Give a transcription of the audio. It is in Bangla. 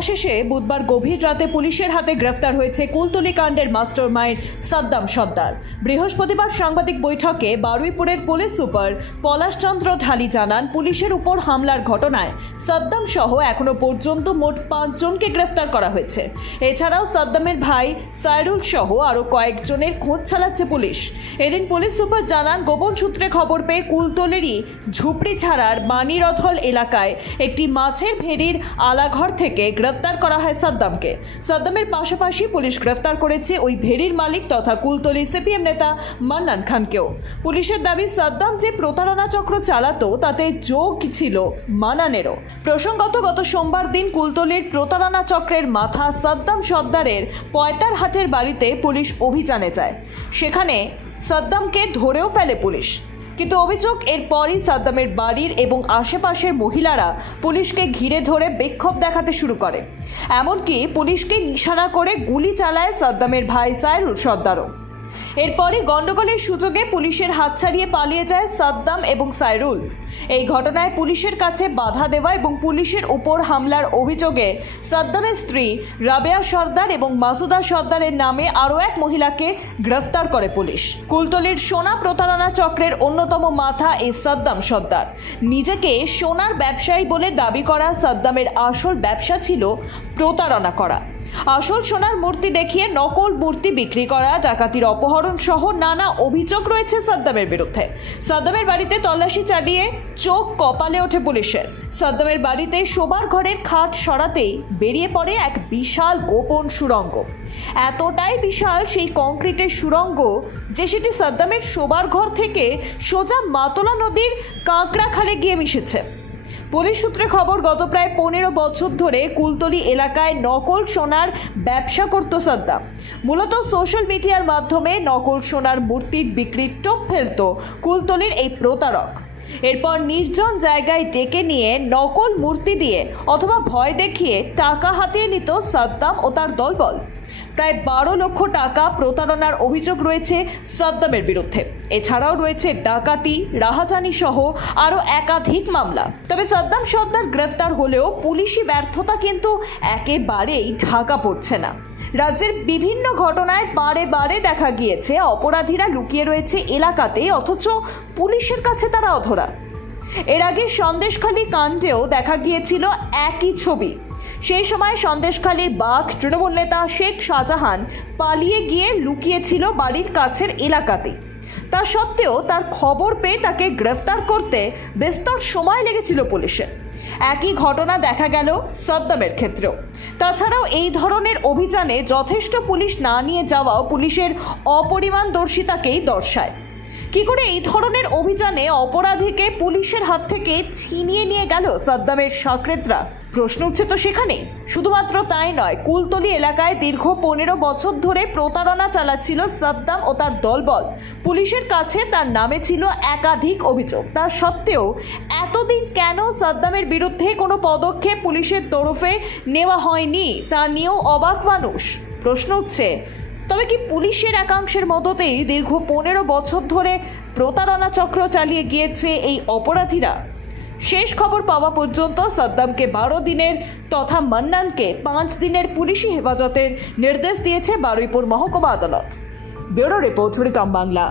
অবশেষে বুধবার গভীর রাতে পুলিশের হাতে গ্রেফতার হয়েছে কুলতলি কাণ্ডের মাস্টার মাইন্ড সাদ্দাম সর্দার। বৃহস্পতিবার সাংবাদিক বৈঠকে বারুইপুরের পুলিশ সুপার পলাশচন্দ্র ঢালি জানান, পুলিশের উপর হামলার ঘটনায় সাদ্দাম সহ এখনও পর্যন্ত মোট পাঁচজনকে গ্রেফতার করা হয়েছে। এছাড়াও সাদ্দামের ভাই সাইরুল সহ আরও কয়েকজনের খোঁজ চালাচ্ছে পুলিশ। এদিন পুলিশ সুপার জানান, গোপন সূত্রে খবর পেয়ে কুলতলেরই ঝুপড়ি ছাড়ার বাণীরথল এলাকায় একটি মাছের ভেড়ির আলাঘর থেকে গ্রেফতার করা হয় সাদ্দামকে। সাদ্দামের পাশাপাশি পুলিশ গ্রেফতার করেছে ওই ভেড়ির মালিক তথা কুলতলি সিপিএম নেতা মান্নান খানকেও। পুলিশের দাবি, সাদ্দাম যে প্রতারণা চক্র চালাতো, তাতে যোগ ছিল মানানেরও প্রসঙ্গত, গত সোমবার দিন কুলতলির প্রতারণা চক্রের মাথা সাদ্দাম সর্দারের পয়তার হাটের বাড়িতে পুলিশ অভিযানে যায়। সেখানে সাদ্দামকে ধরেও ফেলে পুলিশ। কিন্তু অভিযোগ, এরপরই সাদ্দামের বাড়ির এবং আশেপাশের মহিলারা পুলিশকে ঘিরে ধরে বিক্ষোভ দেখাতে শুরু করে। এমনকি পুলিশকে নিশানা করে গুলি চালায় সাদ্দামের ভাই সাইরুল সর্দারও। এরপরে গন্ডগোলের সুযোগে পুলিশের হাত ছাড়িয়ে পালিয়ে যায় সাদ্দাম এবং সাইরুল। এই ঘটনায় পুলিশের কাছে বাধা দেওয়া এবং পুলিশের উপর হামলার অভিযোগে সাদ্দামের স্ত্রী রাবেয়া সর্দার এবং মাসুদা সর্দারের নামে আরও এক মহিলাকে গ্রেফতার করে পুলিশ। কুলতলির সোনা প্রতারণা চক্রের অন্যতম মাথা এই সাদ্দাম সর্দার। নিজেকে সোনার ব্যবসায়ী বলে দাবি করা সাদ্দামের আসল ব্যবসা ছিল প্রতারণা করা। আসল সোনার মূর্তি দেখিয়ে নকল মূর্তি বিক্রি করা, ডাকাতির অপহরণ সহ নানা অভিযোগ রয়েছে সাদ্দামের বিরুদ্ধে। সাদ্দামের বাড়িতে তল্লাশি চালিয়ে চোখ কপালে ওঠে পুলিশের। সাদ্দামের বাড়িতে শোবার ঘরের খাট সরাতেই বেরিয়ে পড়ে এক বিশাল গোপন সুরঙ্গ। এতটাই বিশাল সেই কংক্রিটের সুরঙ্গ যে সেটি সাদ্দামের শোবার ঘর থেকে সোজা মাতলা নদীর কাঁকড়া খালে গিয়ে মিশেছে। পুলিশ সূত্রে খবর, গত প্রায় পনেরো বছর ধরে কুলতলি এলাকায় নকল সোনার ব্যবসা করত সাদ্দাম। মূলত সোশ্যাল মিডিয়ার মাধ্যমে নকল সোনার মূর্তির বিক্রির টোপ ফেলত কুলতলির এই প্রতারক। এরপর নির্জন জায়গায় ডেকে নিয়ে নকল মূর্তি দিয়ে অথবা ভয় দেখিয়ে টাকা হাতিয়ে নিত সাদ্দাম ও তার দলবল। প্রায় বারো লক্ষ টাকা প্রতারণার অভিযোগ রয়েছে সাদ্দামের বিরুদ্ধে। এছাড়াও রয়েছে ডাকাতি, রাহাজানি সহ আরও একাধিক মামলা। তবে সাদ্দাম সর্দার গ্রেফতার হলেও পুলিশি ব্যর্থতা কিন্তু একেবারেই ঢাকা পড়ছে না। রাজ্যের বিভিন্ন ঘটনায় বারে বারে দেখা গিয়েছে, অপরাধীরা লুকিয়ে রয়েছে এলাকাতে, অথচ পুলিশের কাছে তারা অধরা। এর আগে সন্দেশখালী কাণ্ডেও দেখা গিয়েছিল একই ছবি। সেই সময় সন্দেশখালীর বাঘ তৃণমূল নেতা শেখ শাহজাহান পালিয়ে গিয়ে লুকিয়েছিল বাড়ির কাছের এলাকাতে। তা সত্ত্বেও তার খবর পেয়ে তাকে গ্রেফতার করতে বিস্তর সময় লেগেছিল পুলিশের একই ঘটনা দেখা গেল সাদ্দামের ক্ষেত্রেও। তাছাড়াও এই ধরনের অভিযানে যথেষ্ট পুলিশ না নিয়ে যাওয়াও পুলিশের অপরিমাণ দর্শিতাকেই দর্শায়। কি করে এই ধরনের অভিযানে অপরাধীকে পুলিশের হাত থেকে ছিনিয়ে নিয়ে গেল সাদ্দামের সাকরেতরা? প্রশ্ন উঠছে তো সেখানে। শুধুমাত্র তাই নয়, কুলতলি এলাকায় দীর্ঘ পনেরো বছর ধরে প্রতারণা চালাচ্ছিল সাদ্দাম ও তার দলবল। পুলিশের কাছে তার নামে ছিল একাধিক অভিযোগ। তা সত্ত্বেও, এতদিন কেন সাদ্দামের বিরুদ্ধে কোনো পদক্ষেপ পুলিশের তরফে নেওয়া হয়নি তা নিয়েও অবাক মানুষ? প্রশ্ন উঠছে তবে কি পুলিশের একাংশের মদতেই দীর্ঘ পনেরো বছর ধরে প্রতারণা চক্র চালিয়ে গিয়েছে এই অপরাধীরা? শেষ খবর পাওয়া পর্যন্ত সাদ্দামকে বারো দিনের তথা মান্নানকে পাঁচ দিনের পুলিশি হেফাজতের নির্দেশ দিয়েছে বারুইপুর মহকুমা আদালত। Bureau report Bangla.